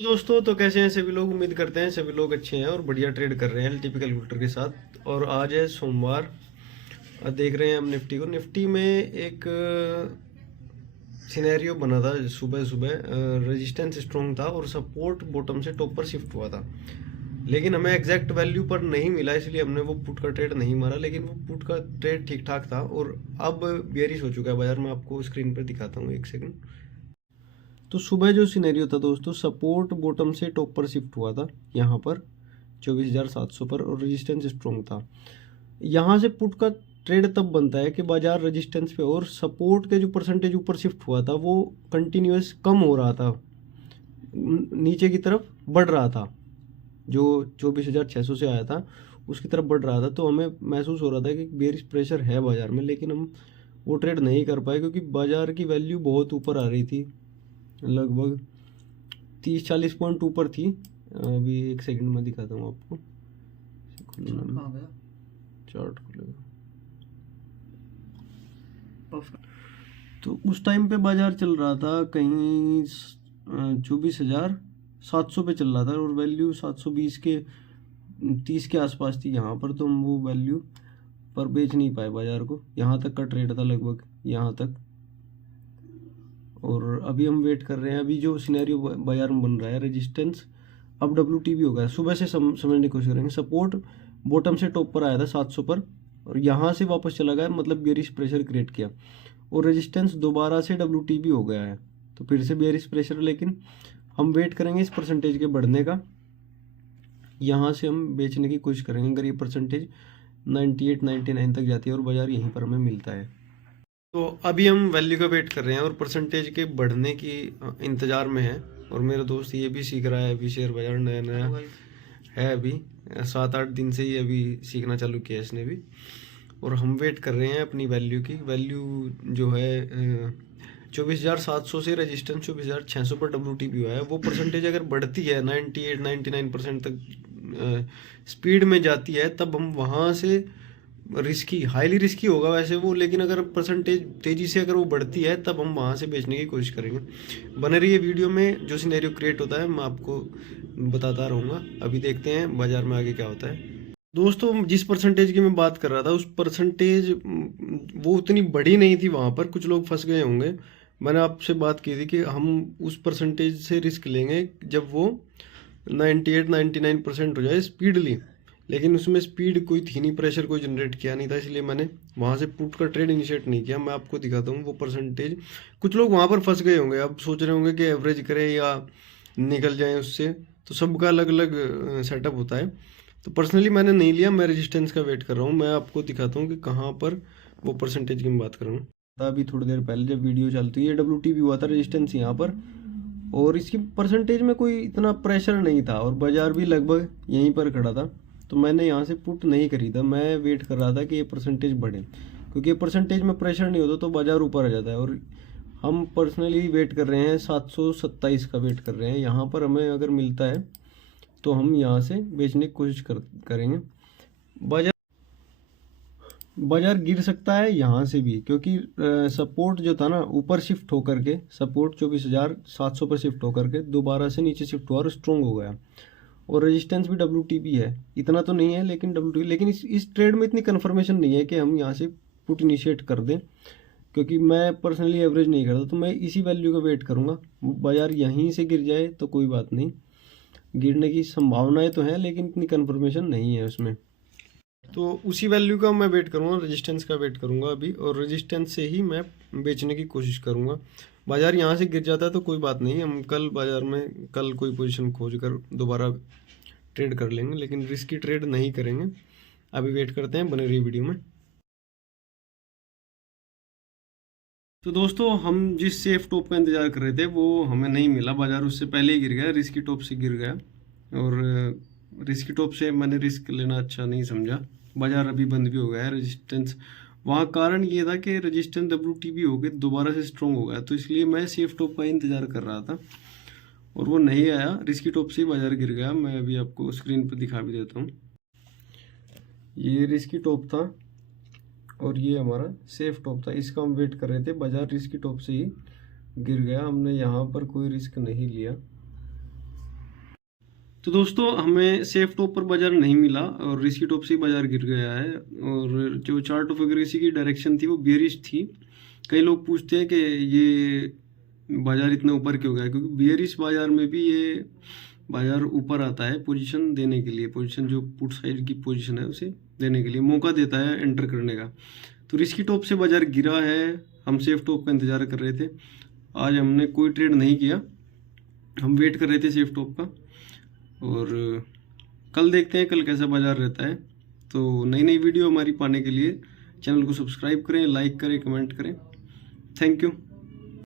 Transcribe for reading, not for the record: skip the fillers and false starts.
दोस्तों तो कैसे हैं सभी लोग। उम्मीद करते हैं सभी लोग अच्छे हैं और बढ़िया ट्रेड कर रहे हैं एलटीपी कैलकुलेटर के साथ। और आज है सोमवार। देख रहे हैं हम निफ्टी को। निफ्टी में एक सिनेरियो बना था सुबह सुबह। रेजिस्टेंस स्ट्रॉन्ग था और सपोर्ट बॉटम से टॉप पर शिफ्ट हुआ था, लेकिन हमें एग्जैक्ट वैल्यू पर नहीं मिला, इसलिए हमने वो पुट का ट्रेड नहीं मारा। लेकिन वो पुट का ट्रेड ठीक ठाक था और अब बेयरिश हो चुका है बाजार में। आपको स्क्रीन पर दिखाता हूँ, एक सेकंड। तो सुबह जो सिनेरियो था दोस्तों, सपोर्ट बॉटम से टॉप पर शिफ्ट हुआ था यहाँ पर 24,700 पर, और रेजिस्टेंस स्ट्रॉन्ग था। यहाँ से पुट का ट्रेड तब बनता है कि बाजार रेजिस्टेंस पे और सपोर्ट के जो परसेंटेज ऊपर शिफ्ट हुआ था वो कंटिन्यूस कम हो रहा था, नीचे की तरफ बढ़ रहा था। जो 24,600 से आया था उसकी तरफ बढ़ रहा था। तो हमें महसूस हो रहा था कि बेरिश प्रेशर है बाजार में, लेकिन हम वो ट्रेड नहीं कर पाए क्योंकि बाजार की वैल्यू बहुत ऊपर आ रही थी, लगभग 30-40 पॉइंट ऊपर थी। अभी एक सेकंड में दिखाता हूँ आपको। चार्ट खुलेगा तो उस टाइम पे बाजार चल रहा था कहीं 24,700 पे चल रहा था और वैल्यू 720 के 30 के आसपास थी यहाँ पर। तो हम वो वैल्यू पर बेच नहीं पाए बाजार को। यहाँ तक का ट्रेड था, लगभग यहाँ तक। और अभी हम वेट कर रहे हैं। अभी जो सिनेरियो बाजार में बन रहा है, रेजिस्टेंस अब WTB हो गया। सुबह से समझने की कोशिश करेंगे। सपोर्ट बॉटम से टॉप पर आया था 700 पर और यहाँ से वापस चला गया, मतलब बेरिश प्रेशर क्रिएट किया। और रेजिस्टेंस दोबारा से WTB हो गया है, तो फिर से बेरिश प्रेशर। लेकिन हम वेट करेंगे इस परसेंटेज के बढ़ने का। यहाँ से हम बेचने की कोशिश करेंगे अगर ये परसेंटेज 98-99 तक जाती है और बाजार यहीं पर हमें मिलता है। तो अभी हम वैल्यू का वेट कर रहे हैं और परसेंटेज के बढ़ने की इंतज़ार में है। और मेरा दोस्त ये भी सीख रहा है, अभी शेयर बाजार नया नया है, अभी 7-8 दिन से ही अभी सीखना चालू किया इसने भी। और हम वेट कर रहे हैं अपनी वैल्यू की। वैल्यू जो है 24,700 से रेजिस्टेंस 24,600 पर WTB हुआ है। वो परसेंटेज अगर बढ़ती है 98-99% तक स्पीड में जाती है, तब हम वहाँ से रिस्की, हाईली रिस्की होगा वैसे वो, लेकिन अगर परसेंटेज तेज़ी से अगर वो बढ़ती है तब हम वहाँ से बेचने की कोशिश करेंगे। बने रहिए वीडियो में। जो सिनेरियो क्रिएट होता है मैं आपको बताता रहूँगा। अभी देखते हैं बाजार में आगे क्या होता है। दोस्तों जिस परसेंटेज की मैं बात कर रहा था, उस परसेंटेज वो उतनी बड़ी नहीं थी। वहाँ पर कुछ लोग फंस गए होंगे। मैंने आपसे बात की थी कि हम उस परसेंटेज से रिस्क लेंगे जब वो 98-99% हो जाए स्पीडली। लेकिन उसमें स्पीड कोई थी नहीं, प्रेशर कोई जनरेट किया नहीं था, इसलिए मैंने वहाँ से पुट का ट्रेड इनिशिएट नहीं किया। मैं आपको दिखाता हूँ वो परसेंटेज। कुछ लोग वहाँ पर फंस गए होंगे, अब सोच रहे होंगे कि एवरेज करें या निकल जाएं उससे। तो सबका अलग अलग सेटअप होता है। तो पर्सनली मैंने नहीं लिया, मैं रेजिस्टेंस का वेट कर रहा हूँ। मैं आपको दिखाता हूँ कि कहाँ पर वो परसेंटेज की मैं बात कर रहा हूँ। अभी थोड़ी देर पहले जब वीडियो चलती है, WTB हुआ था रेजिस्टेंस यहाँ पर, और इसकी परसेंटेज में कोई इतना प्रेशर नहीं था और बाजार भी लगभग यहीं पर खड़ा था। तो मैंने यहाँ से पुट नहीं खरीदा, मैं वेट कर रहा था कि ये परसेंटेज बढ़े, क्योंकि ये परसेंटेज में प्रेशर नहीं होता तो बाजार ऊपर आ जाता है। और हम पर्सनली वेट कर रहे हैं 727 का वेट कर रहे हैं। यहाँ पर हमें अगर मिलता है तो हम यहाँ से बेचने की कोशिश करेंगे। बाजार बाजार गिर सकता है यहाँ से भी, क्योंकि सपोर्ट जो था ना ऊपर शिफ्ट होकर के, सपोर्ट 24,700 पर शिफ्ट होकर के दोबारा से नीचे शिफ्ट हुआ और स्ट्रॉन्ग हो गया। और रेजिस्टेंस भी WTB है, इतना तो नहीं है लेकिन WTB। लेकिन इस ट्रेड में इतनी कन्फर्मेशन नहीं है कि हम यहाँ से पुट इनिशिएट कर दें, क्योंकि मैं पर्सनली एवरेज नहीं करता। तो मैं इसी वैल्यू का वेट करूँगा। बाजार यहीं से गिर जाए तो कोई बात नहीं, गिरने की संभावनाएं तो हैं लेकिन इतनी कन्फर्मेशन नहीं है उसमें। तो उसी वैल्यू का मैं वेट करूँगा, रेजिस्टेंस का वेट करूँगा अभी, और रेजिस्टेंस से ही मैं बेचने की कोशिश करूँगा। बाजार यहाँ से गिर जाता है तो कोई बात नहीं, हम कल बाजार में कल कोई पोजीशन खोज कर दोबारा ट्रेड कर लेंगे, लेकिन रिस्की ट्रेड नहीं करेंगे। अभी वेट करते हैं, बने रहिए वीडियो में। तो दोस्तों हम जिस सेफ टॉप का इंतज़ार कर रहे थे वो हमें नहीं मिला। बाजार उससे पहले ही गिर गया, रिस्की टॉप से गिर गया। और रिस्की टॉप से मैंने रिस्क लेना अच्छा नहीं समझा। बाजार अभी बंद भी हो गया है। रेजिस्टेंस वहाँ कारण ये था कि रेजिस्टेंस WTB हो गए, दोबारा से स्ट्रॉन्ग हो गया, तो इसलिए मैं सेफ टॉप का इंतज़ार कर रहा था और वो नहीं आया। रिस्की टॉप से ही बाजार गिर गया। मैं अभी आपको स्क्रीन पर दिखा भी देता हूँ। ये रिस्की टॉप था और ये हमारा सेफ टॉप था, इसका हम वेट कर रहे थे। बाजार रिस्की टॉप से ही गिर गया, हमने यहाँ पर कोई रिस्क नहीं लिया। तो दोस्तों हमें सेफ टॉप पर बाजार नहीं मिला और रिस्की टॉप से ही बाजार गिर गया है। और जो चार्ट ऑफ एग्रेसी की डायरेक्शन थी वो बेयरिश थी। कई लोग पूछते हैं कि ये बाजार इतना ऊपर क्यों गया, क्योंकि बेयरिश बाजार में भी ये बाजार ऊपर आता है पोजीशन देने के लिए, पोजीशन जो पुट साइड की पोजीशन है उसे देने के लिए मौका देता है एंटर करने का। तो रिस्की टॉप से बाजार गिरा है, हम सेफ टॉप का इंतज़ार कर रहे थे। आज हमने कोई ट्रेड नहीं किया, हम वेट कर रहे थे सेफ टॉप का। और कल देखते हैं कल कैसा बाजार रहता है। तो नई नई वीडियो हमारी पाने के लिए चैनल को सब्सक्राइब करें, लाइक करें, कमेंट करें। Thank you.